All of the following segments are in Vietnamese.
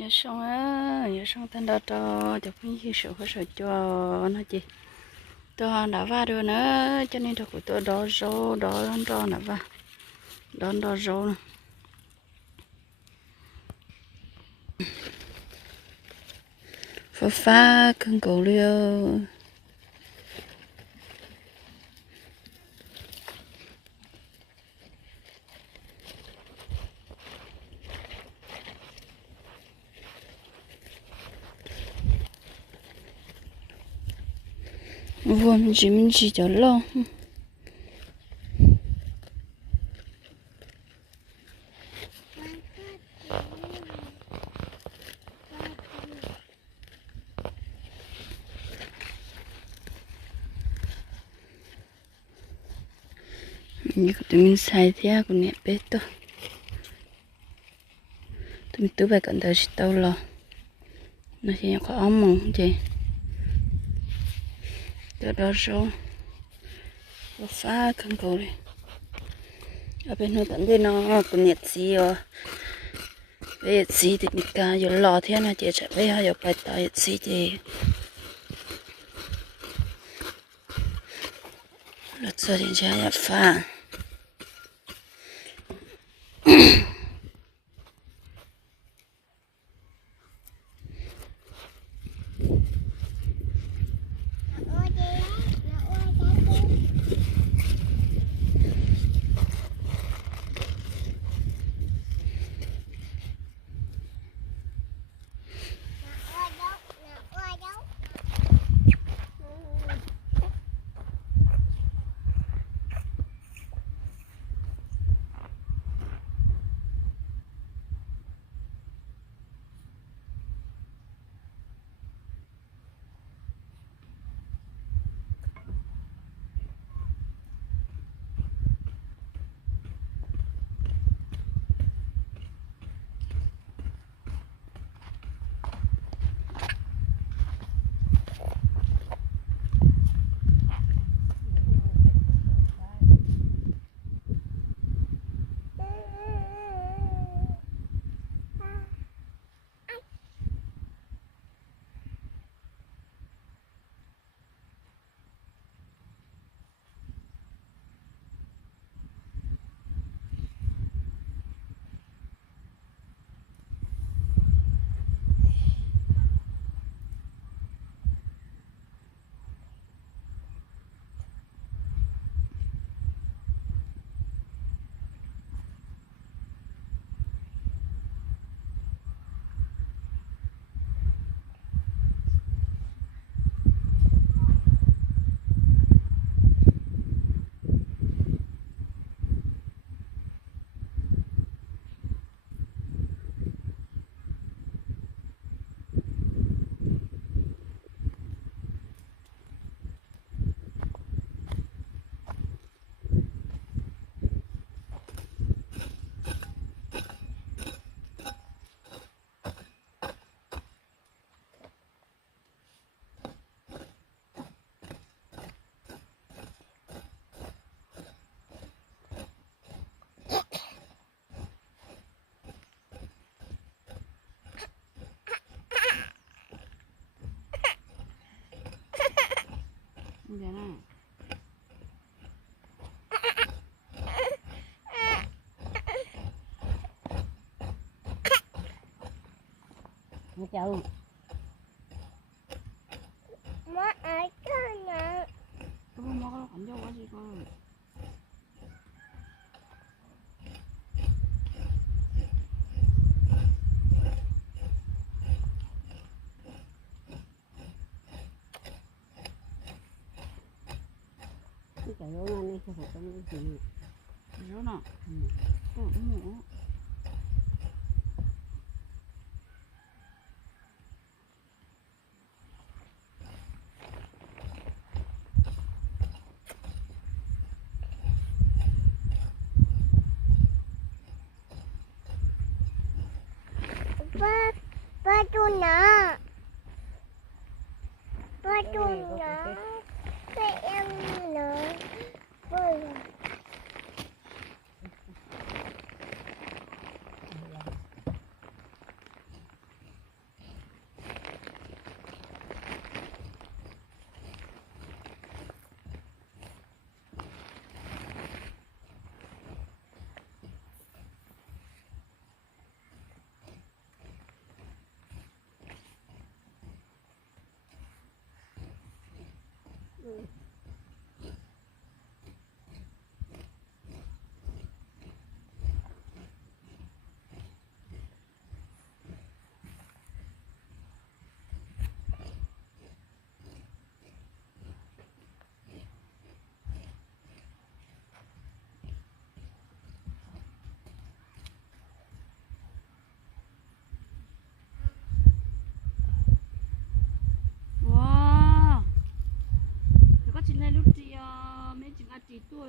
nhớ xong á nhớ xong tên đó cho cho cũng như sự có sự cho nó chị. Tôi đã va được nữa cho nên tôi của tôi đó rô đó đón đó nè va. Đón đó rô nè. Phá phá cân cầu liêu vườn chỉ mình chỉ cho lo như tụi mình xài thế của nè bé to tụi mình tụi bay cẩn thận tao lo nó sẽ có ống mỏng chứ đó đó rồi và phá khăn cầu đi ở bên nó tận đây nó có nhiệt gì rồi bây nhiệt gì thì mình cả giờ lò thế nào chị chạy bây giờ bài tao nhiệt gì thì lật cho đến cha nhà phá Dạ Nghe chào Má ở cái nè Cái bông mò nó vô quá gì con cái chào vô anh đi cái hộp trong cái gì Rốt nè Ừ, Ba Ba Ooh.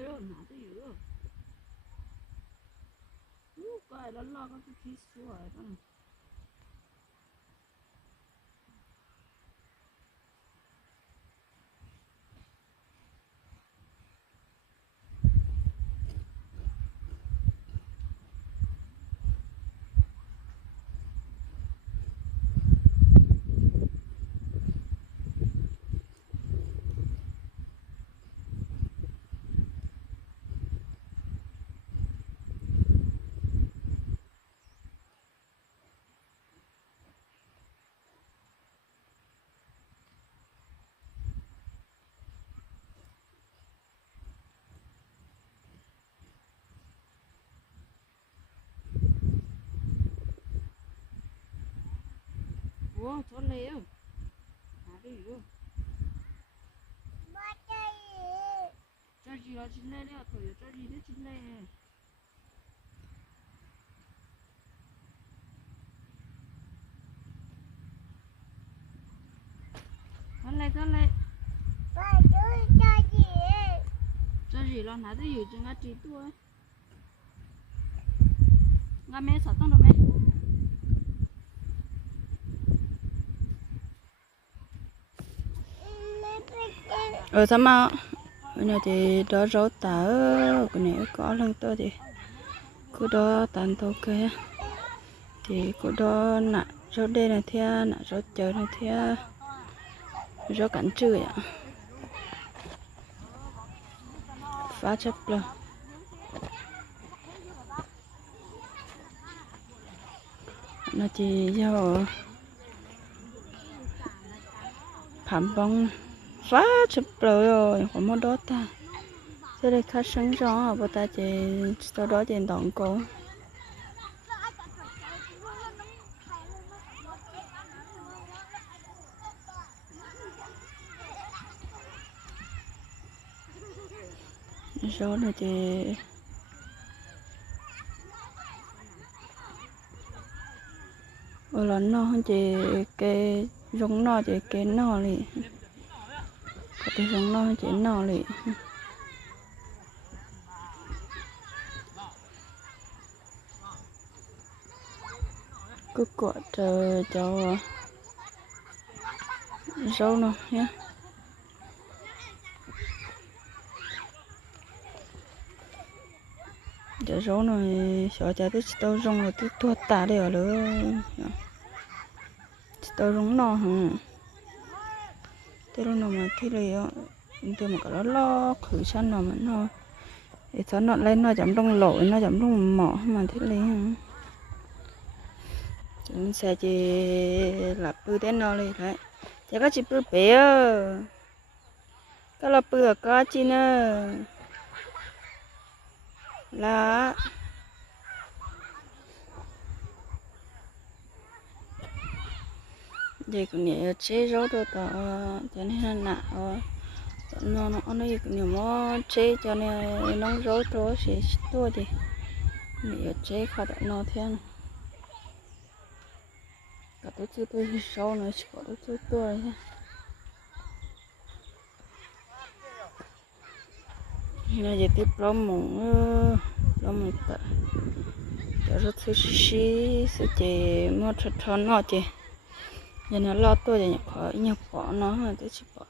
गयो नातै हो ऊ गएर lo có cái khí sủi đó này wow cho lấy không à tôi hiểu ba chơi cho chị là chị này đấy thôi cho chị đấy chị này cho lấy cho lấy ba chơi chơi gì cho chị là nãy tôi hiểu chừng ăn chị tuổi ngà mẹ sợ tông đâu mẹ biết ở sao mà bây giờ thì đó rau tả, cái này có lần tôi thì cứ đó tàn tàu kia thì cứ đó nạ rau đê này thia nạ rau chờ này thia, rau cảnh trừ ạ. Phá chấp luôn. Nó chỉ do phạm bóng phá chụp rồi rồi có một đó ta. Sẽ đây khách sáng rõ và ta chỉ sau đó chỉ đón cô. Số này chỉ ở lần nó chỉ cái giống nó chỉ cái nó này có thể giống nó chỉ nó liền cứ quả chờ cho rau nó nhé. Giờ rau nó sợ cha tới tao rong rồi tới tua tả ở nữa tao rong nó hả? Thế nó mà thế này thì mà cái đó lo, khử săn nó mà nó để cho nó lên, nó chấm đông lội nó chấm đông mỏ mà thế này. Hả chúng sẽ chỉ là bự thế nó đi, đấy. Chỉ có chỉ bự bé cái là bự ở cá nữa là giờ cũng nhớ chế rau đồ tao cho nên là nạo nó nó nó gì cũng nhớ mò chế cho nên nó rau đồ sẽ to đi nhớ chế khó đợi nó theo cả tôi chưa tôi sâu nữa chỉ có tôi chưa tôi thôi này giờ tiếp lắm mỏng lắm mỏng tớ rất thứ xí sẽ chế mua thật thon nó chỉ giờ nó lo tôi thì nhập khỏi nhập bỏ nó mà tôi chỉ bỏ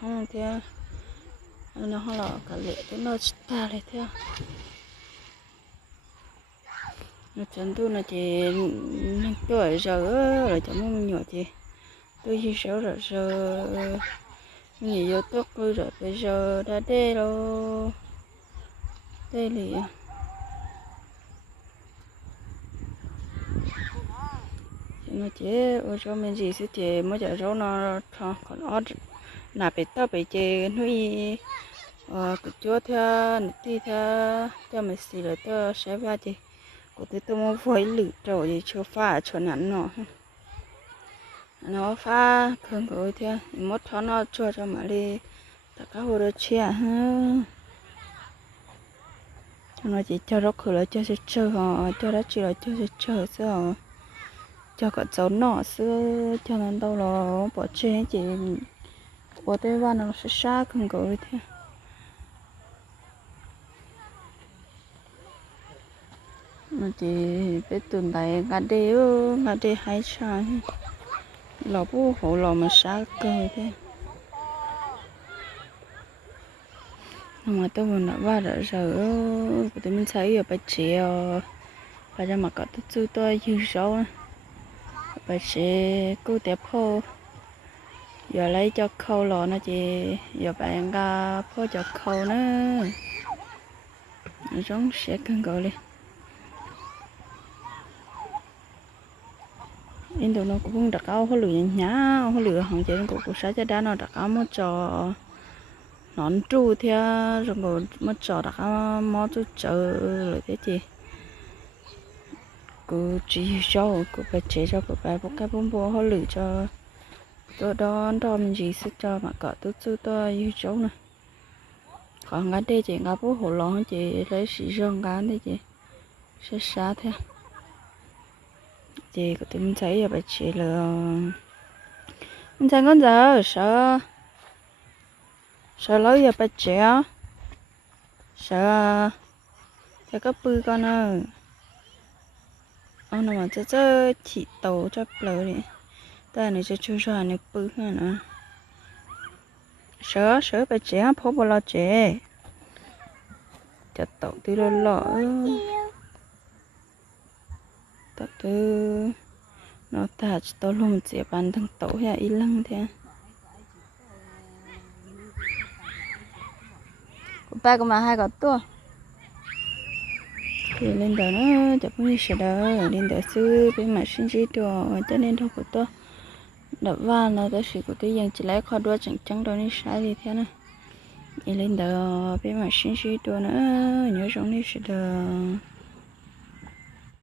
không theo nó không là cả lệ tôi nó chỉ ta lại theo nó chân tôi là chỉ tôi ở giờ là chẳng muốn nhỏ chị tôi chỉ sợ là giờ nhiều vô tốt tôi rồi bây giờ đã đê rồi đây liền nó chế ở chỗ mình gì sẽ chế mới chở chỗ nó thọ còn ở nà bị tao bị chế nuôi ờ cứ chúa theo nít đi theo theo mình xì rồi theo sẽ ra chê của tôi tôi muốn với lử trầu gì chưa pha cho nắn nó nó pha thường của theo mất thọ nó cho cho mà đi. Tất cả hồ đồ chia ha cho nó chỉ cho nó khử lại cho sẽ chờ họ cho nó chỉ là cho sẽ chờ sao cho cả cháu nọ xưa, cho nên đâu là bỏ chơi chị bỏ tay vào nó sẽ xa không có thế. Mà chị biết tuần này ngã đi ngã đi hay sao lò bố hộ lò mà xa cơ thế. Nhưng mà tôi vừa nói vào đó rồi tôi mình thấy ở bên chị bây giờ mà có tôi tôi dư sâu bà sẽ cứ tiếp khô giờ lấy cho khâu lò nó chị. Giờ bạn ra phô cho khâu nữa nó giống sẽ cân gọi đi in tụi nó cũng đặt áo hoa lửa nhá. Hoa lửa hàng chế cũng cũng sẽ cho đá nó đặt áo một trò nón tru theo rồi một mới trò đặt áo mới chú chờ rồi thế chị cứ chỉ cho, cứ phải chế cho cứ phải bố cái bông bò họ lử cho. Tôi đó đó gì sẽ cho mà cả tôi tôi tôi yêu cháu này còn cái đây chị ngáp bố hồ lon chị lấy sĩ rong cái đây chị sẽ xa thế chị có tìm thấy rồi bà chị là, mình thấy con giờ sợ. Sợ lấy giờ bà chị á sợ. Theo có bư con ơi ông nào mà chơi chơi chỉ tàu cho lỡ đi. Ta này chơi chơi chơi này bự hơn nữa sớ sớ phải trẻ, phố bao lo trẻ. Chặt tàu từ lo lọ tàu từ nó ta chỉ tàu luôn chỉ bàn thằng tàu hay ít lăng thế. Ba của mà hai cái tua thì lên đó nó chụp như sẽ đó lên đó sư bên mặt sinh trí đồ, cho nên thôi của tôi đập vào nó tôi sự của tôi dành chỉ lấy khoa đua, chẳng chẳng đâu nên sai gì thế này lên đó, bên mặt sinh trí đồ nữa nhớ trong như sẽ đó